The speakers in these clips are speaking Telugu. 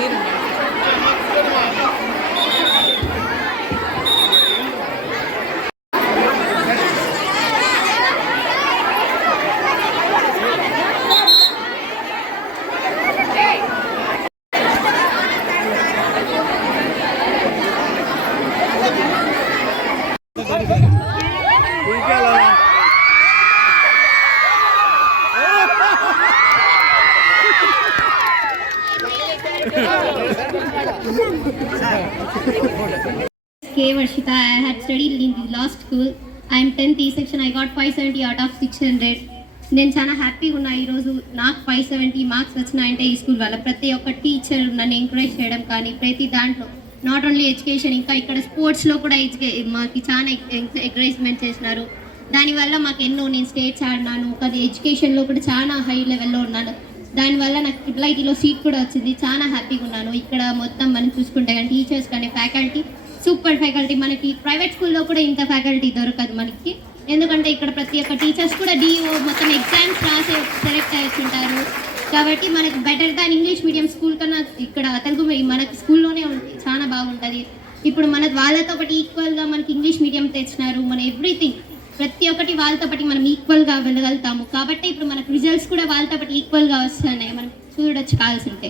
Hey. K. Varshita, I had studied in the law school. I am 10th E section. I got 570 out of 600. నేను చాలా హ్యాపీగా ఉన్నా ఈరోజు నాకు ఫైవ్ సెవెంటీ మార్క్స్ వచ్చినాయంటే ఈ స్కూల్ వల్ల ప్రతి ఒక్క టీచర్ నన్ను ఎంకరేజ్ చేయడం కానీ ప్రతి దాంట్లో నాట్ ఓన్లీ ఎడ్యుకేషన్ ఇంకా ఇక్కడ స్పోర్ట్స్లో కూడా ఎడ్యుకే మాకు చాలా ఎంకరేజ్మెంట్ చేసినారు దానివల్ల మాకు ఎన్నో నేను స్టేట్స్ ఆడినాను ఒక ఎడ్యుకేషన్లో కూడా చాలా హై లెవెల్లో ఉన్నాను దానివల్ల నాకు ట్రిపుల్ ఐటీలో సీట్ కూడా వచ్చింది. చాలా హ్యాపీగా ఉన్నాను. ఇక్కడ మొత్తం మనం చూసుకుంటే కానీ టీచర్స్ కానీ ఫ్యాకల్టీ సూపర్ ఫ్యాకల్టీ మనకి ప్రైవేట్ స్కూల్లో కూడా ఇంత ఫ్యాకల్టీ దొరకదు మనకి. ఎందుకంటే ఇక్కడ ప్రతి ఒక్క టీచర్స్ కూడా డిఓ మొత్తం ఎగ్జామ్స్ రాసే సెలెక్ట్ అవుతుంటారు కాబట్టి మనకి better than English medium school కన్నా ఇక్కడ తెలుగు మనకి స్కూల్లోనే చాలా బాగుంటుంది. ఇప్పుడు మన వాళ్ళతో పాటు ఈక్వల్గా మనకి ఇంగ్లీష్ మీడియం తెచ్చినారు. మన ఎవ్రీథింగ్ ప్రతి ఒక్కటి వాళ్ళతో పాటు మనం ఈక్వల్గా వెళ్ళగలుగుతాము. కాబట్టి ఇప్పుడు మనకు రిజల్ట్స్ కూడా వాళ్ళతో పాటు ఈక్వల్గా వస్తున్నాయి. మనం చూడొచ్చు కావాల్సింటే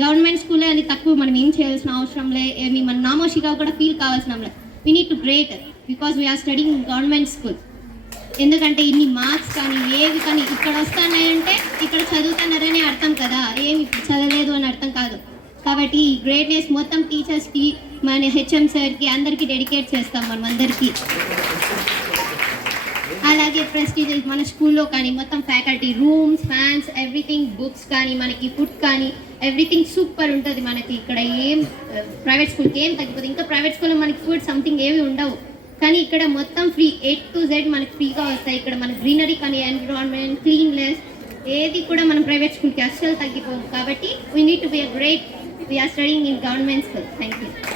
గవర్నమెంట్ స్కూలే అని తక్కువ మనం ఏం చేయాల్సిన అవసరం లే ఏమి మన నామోషిగా కూడా ఫీల్ కావాల్సిన లే. We need to great because we are studying government school ఎందుకంటే ఇన్ని మార్క్స్ కానీ ఏవి కానీ ఇక్కడ వస్తానంటే ఇక్కడ చదువుతున్నారని అర్థం కదా. ఏమి ఇప్పుడు చదవలేదు అని అర్థం కాదు. కాబట్టి ఈ గ్రేట్నెస్ మొత్తం టీచర్స్కి మన హెచ్ఎం సార్కి అందరికీ డెడికేట్ చేస్తాం మనం అందరికీ. అలాగే ప్రెస్టీజెస్ మన స్కూల్లో కానీ మొత్తం faculty rooms fans everything books కానీ మనకి ఫుడ్ కానీ ఎవ్రీథింగ్ సూపర్ ఉంటుంది మనకి. ఇక్కడ ఏం ప్రైవేట్ స్కూల్కి ఏం తగ్గిపోతుంది ఇంకా ప్రైవేట్ స్కూల్లో మనకి ఫుడ్ సంథింగ్ ఏవి ఉండవు. కానీ ఇక్కడ మొత్తం ఫ్రీ ఎయిట్ టు జెడ్ మనకి ఫ్రీగా వస్తాయి. ఇక్కడ మన గ్రీనరీ కానీ ఎన్విరాన్మెంట్ క్లీన్లెస్ ఏది కూడా మనం ప్రైవేట్ స్కూల్కి అస్సలు తగ్గిపోవు. కాబట్టి we need to be a great we are studying in government school thank you